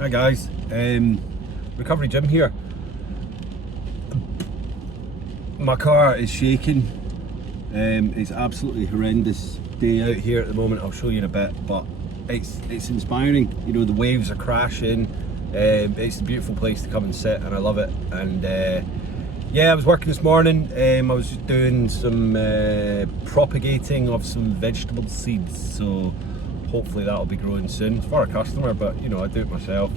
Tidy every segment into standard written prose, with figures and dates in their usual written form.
Hi guys, Recovery Gym here. My car is shaking. It's absolutely horrendous day out here at the moment. I'll show you in a bit, but it's inspiring. You know, the waves are crashing. It's a beautiful place to come and sit, and I love it. And yeah, I was working this morning. I was just doing some propagating of some vegetable seeds. So hopefully that'll be growing soon. It's for a customer, but you know, I do it myself.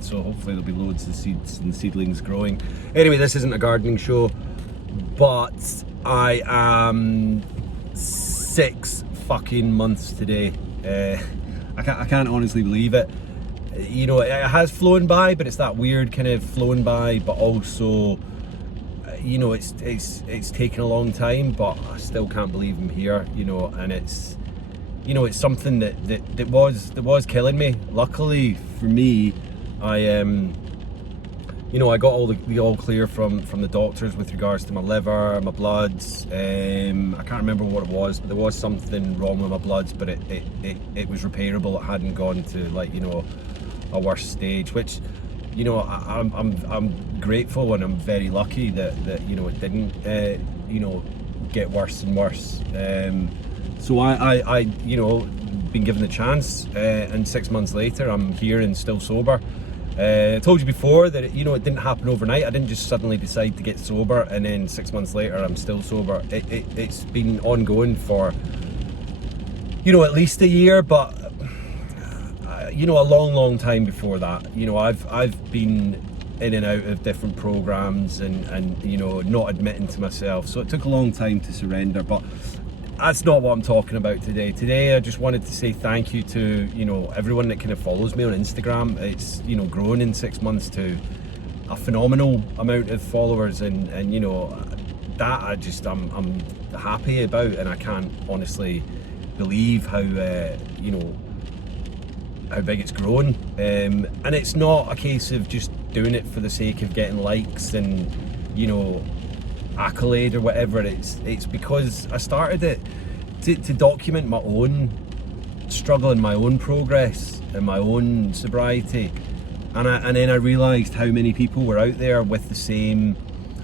So hopefully there'll be loads of seeds and seedlings growing. Anyway, this isn't a gardening show, but I am 6 fucking months today. I can't honestly believe it. You know, it has flown by, but it's that weird kind of flown by, but also, you know, it's taken a long time, but I still can't believe I'm here. You know, and it's, you know, it's something that was killing me. Luckily for me, you know, I got all the all clear from the doctors with regards to my liver, my bloods. I can't remember what it was, but there was something wrong with my bloods, but it was repairable. It hadn't gone to, like, you know, a worse stage, which, you know, I'm grateful, and I'm very lucky that you know, it didn't you know, get worse and worse. So I you know, been given the chance, and 6 months later I'm here and still sober. I told you before that it, you know, it didn't happen overnight. I didn't just suddenly decide to get sober and then 6 months later I'm still sober. It's been ongoing for, you know, at least a year, but you know, a long time before that. You know, I've been in and out of different programs and you know, not admitting to myself, so it took a long time to surrender, but that's not what I'm talking about today. Today I just wanted to say thank you to, you know, everyone that kind of follows me on Instagram. It's, you know, grown in 6 months to a phenomenal amount of followers, and you know, that I'm happy about, and I can't honestly believe how you know, how big it's grown. And it's not a case of just doing it for the sake of getting likes and, you know, accolade or whatever. It's because I started it to document my own struggle and my own progress and my own sobriety, and then I realized how many people were out there with the same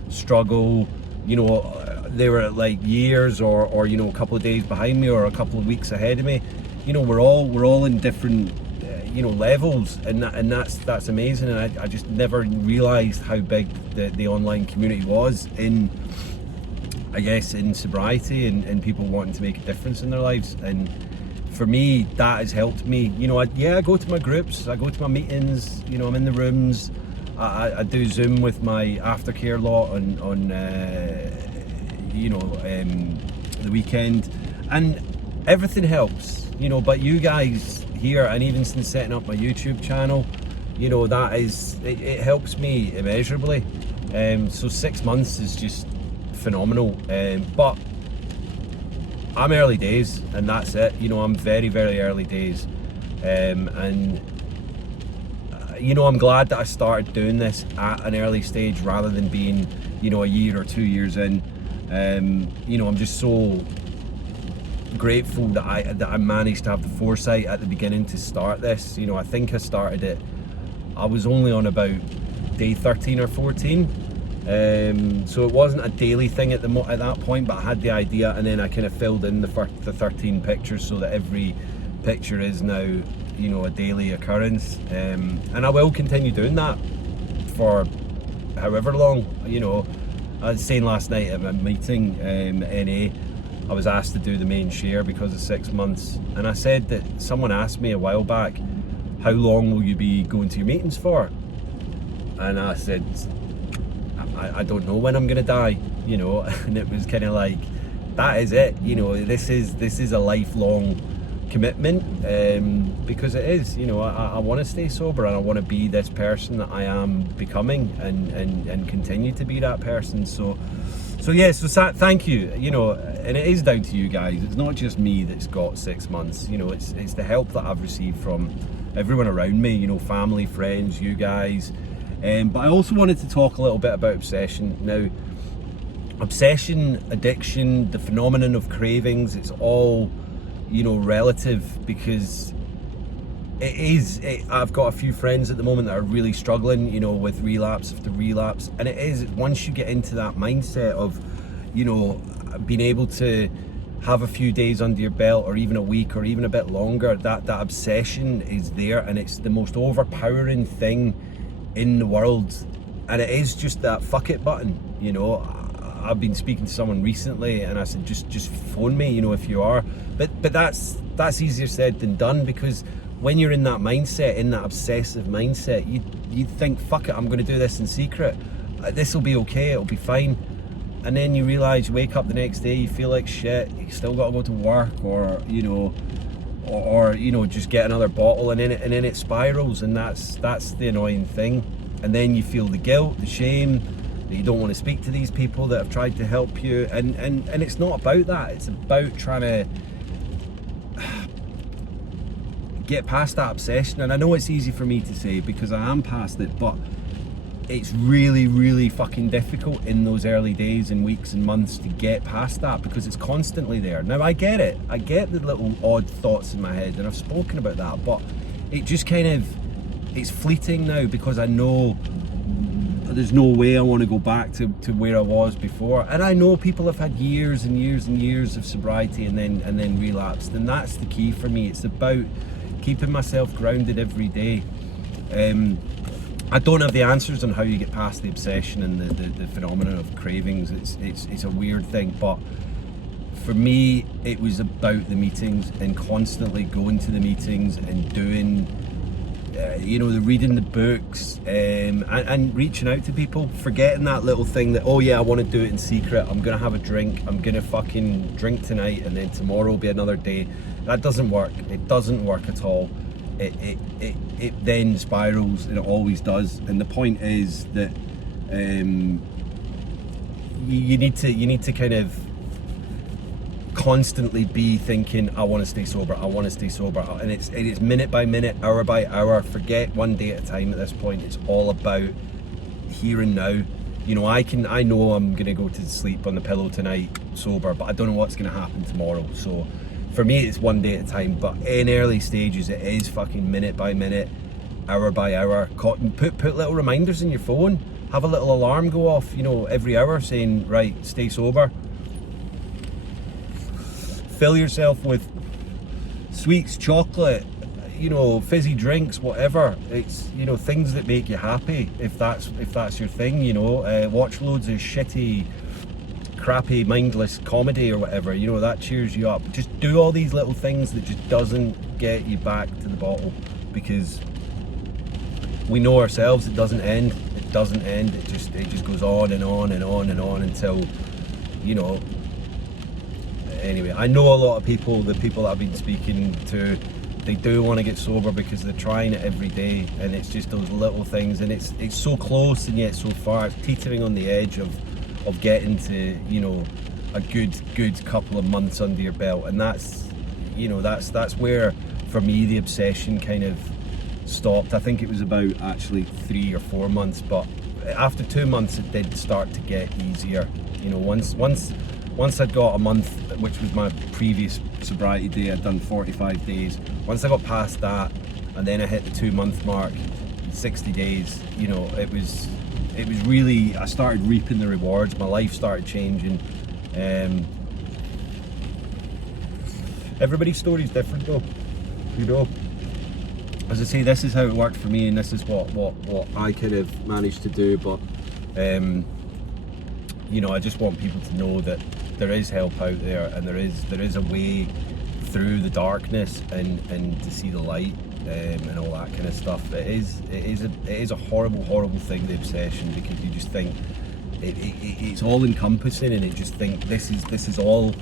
struggle. You know, they were like years or you know, a couple of days behind me or a couple of weeks ahead of me. You know, we're all in different you know, levels, and that's amazing. And I just never realized how big the online community was in, I guess, in sobriety and people wanting to make a difference in their lives. And for me, that has helped me. You know, I go to my groups, I go to my meetings, you know, I'm in the rooms, I do Zoom with my aftercare lot on you know, the weekend, and everything helps, you know. But you guys here, and even since setting up my YouTube channel, you know, that is, it helps me immeasurably. So 6 months is just phenomenal. But I'm early days, and that's it. You know, I'm very early days. And you know, I'm glad that I started doing this at an early stage rather than being, you know, a year or 2 years in. You know, I'm just so grateful that I managed to have the foresight at the beginning to start this. You know, I think I started it, I was only on about day 13 or 14, so it wasn't a daily thing at that point, but I had the idea, and then I kind of filled in the 13 pictures so that every picture is now, you know, a daily occurrence. And I will continue doing that for however long. You know, I was saying last night at a meeting, NA, I was asked to do the main share because of 6 months, and I said that someone asked me a while back, how long will you be going to your meetings for? And I said, I don't know when I'm gonna die, you know. And it was kind of like, that is it, you know, this is a lifelong commitment, because it is, you know, I want to stay sober, and I want to be this person that I am becoming, and continue to be that person. So yeah, so thank you, you know, and it is down to you guys. It's not just me that's got 6 months, you know, it's the help that I've received from everyone around me, you know, family, friends, you guys. But I also wanted to talk a little bit about obsession. Now, obsession, addiction, the phenomenon of cravings, it's all, you know, relative, because I've got a few friends at the moment that are really struggling, you know, with relapse after relapse, and it is, once you get into that mindset of, you know, being able to have a few days under your belt, or even a week, or even a bit longer, that obsession is there, and it's the most overpowering thing in the world, and it is just that fuck it button, you know. I've been speaking to someone recently, and I said, just phone me, you know, if you are, but that's easier said than done, because when you're in that mindset, in that obsessive mindset, you think, fuck it, I'm going to do this in secret, this will be okay, it'll be fine. And then you realise, you wake up the next day, you feel like shit, you still got to go to work, or you know, or you know, just get another bottle, and then it spirals, and that's the annoying thing. And then you feel the guilt, the shame, that you don't want to speak to these people that have tried to help you, and it's not about that. It's about trying to get past that obsession. And I know it's easy for me to say because I am past it, but it's really, really fucking difficult in those early days and weeks and months to get past that, because it's constantly there. Now I get it, I get the little odd thoughts in my head, and I've spoken about that, but it just kind of, it's fleeting now, because I know there's no way I want to go back to where I was before. And I know people have had years and years and years of sobriety and then relapsed, and that's the key for me. It's about keeping myself grounded every day. I don't have the answers on how you get past the obsession and the phenomenon of cravings. It's a weird thing, but for me, it was about the meetings, and constantly going to the meetings and doing, you know, the reading the books, and reaching out to people, forgetting that little thing that, oh yeah, I want to do it in secret, I'm gonna have a drink, I'm gonna fucking drink tonight, and then tomorrow will be another day. That doesn't work. It doesn't work at all. It then spirals, and it always does. And the point is that you need to kind of constantly be thinking, I want to stay sober, I want to stay sober, and it's minute by minute, hour by hour. Forget one day at a time at this point. It's all about here and now. You know, I know I'm gonna go to sleep on the pillow tonight sober, but I don't know what's gonna happen tomorrow. So for me, it's one day at a time. But in early stages, it is fucking minute by minute, hour by hour. Put little reminders in your phone. Have a little alarm go off, you know, every hour, saying, right, stay sober. Fill yourself with sweets, chocolate, you know, fizzy drinks, whatever. It's, you know, things that make you happy, if that's your thing, you know. Watch loads of shitty, crappy, mindless comedy or whatever, you know, that cheers you up. Just do all these little things that just doesn't get you back to the bottle, because we know ourselves, it doesn't end. It doesn't end. It just goes on and on and on and on until, you know. Anyway, I know a lot of people, the people that I've been speaking to, they do want to get sober because they're trying it every day, and it's just those little things, and it's so close and yet so far. It's teetering on the edge of getting to, you know, a good couple of months under your belt, and that's, you know, that's where for me the obsession kind of stopped. I think it was about actually 3 or 4 months, but after 2 months it did start to get easier. You know, once I'd got a month, which was my previous sobriety day, I'd done 45 days. Once I got past that, and then I hit the 2 month mark, 60 days, you know, it was really, I started reaping the rewards. My life started changing. Everybody's story is different though, you know. As I say, this is how it worked for me, and this is what I kind of managed to do. But you know, I just want people to know that there is help out there, and there is a way through the darkness, and to see the light, and all that kind of stuff. It is a horrible thing, the obsession, because you just think it's all encompassing, and you just think this is all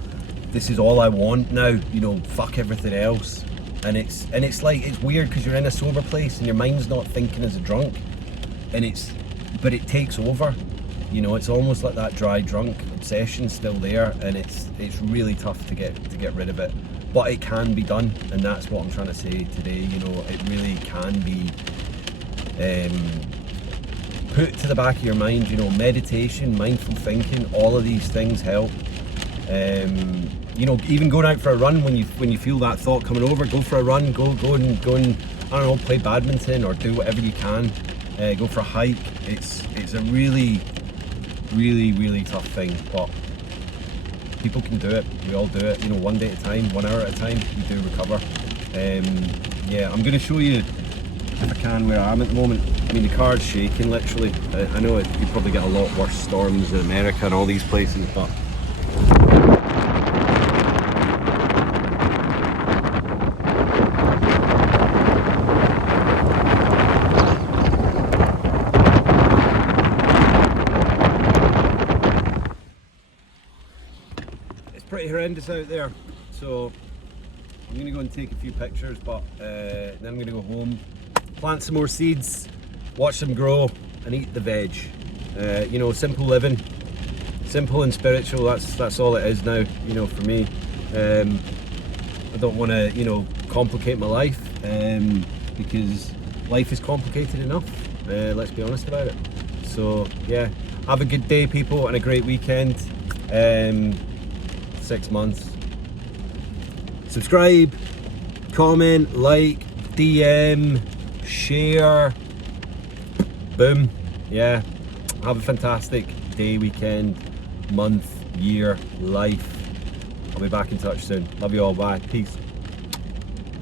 I want now, you know, fuck everything else. And it's like, it's weird because you're in a sober place and your mind's not thinking as a drunk, but it takes over. You know, it's almost like that dry drunk obsession's still there, and it's really tough to get rid of it. But it can be done, and that's what I'm trying to say today. You know, it really can be put to the back of your mind. You know, meditation, mindful thinking, all of these things help. You know, even going out for a run when you feel that thought coming over, go for a run, go and I don't know, play badminton or do whatever you can. Go for a hike. It's a really tough thing, but people can do it. We all do it. You know, one day at a time, 1 hour at a time. You do recover. Yeah, I'm going to show you if I can where I am at the moment. I mean, the car's shaking literally. I know you probably get a lot worse storms in America and all these places, but it's pretty horrendous out there. So I'm going to go and take a few pictures, but then I'm going to go home, plant some more seeds, watch them grow and eat the veg. You know, simple living, simple and spiritual, that's all it is now, you know, for me. I don't want to, you know, complicate my life, because life is complicated enough, let's be honest about it. So yeah, have a good day people and a great weekend. 6 months. Subscribe, comment, like, DM, share, boom. Yeah, have a fantastic day, weekend, month, year, life. I'll be back in touch soon. Love you all, bye, peace.